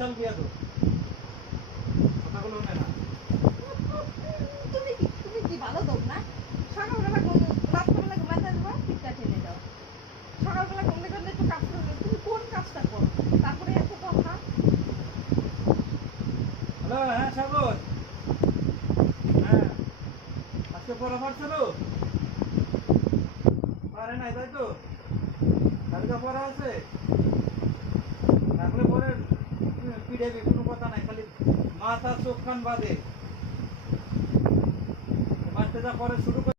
বিশাল বিয়াদব, কথাগুলো না। তুমি কি ভালো দোক না? সকালবেলা রাত্রেবেলা ঘুমাতে আসবো, ঠিকঠাক টেনে যাও। সকালবেলা ঘুম থেকে উঠলে একটু কাজ করবে, তুমি কোন কাজটা করো? তারপরে এত কথা। হ্যালো, হ্যাঁ সাগর, হ্যাঁ আজকে পড়া পারছিল? পারে নাই তাই তো? কালকে পড়া আছে, থাকলে পরে পিড়াবি, কোনো কথা নাই, খালি মাথা চোখ কান বাদে মারতে যা পরে শুরু করে।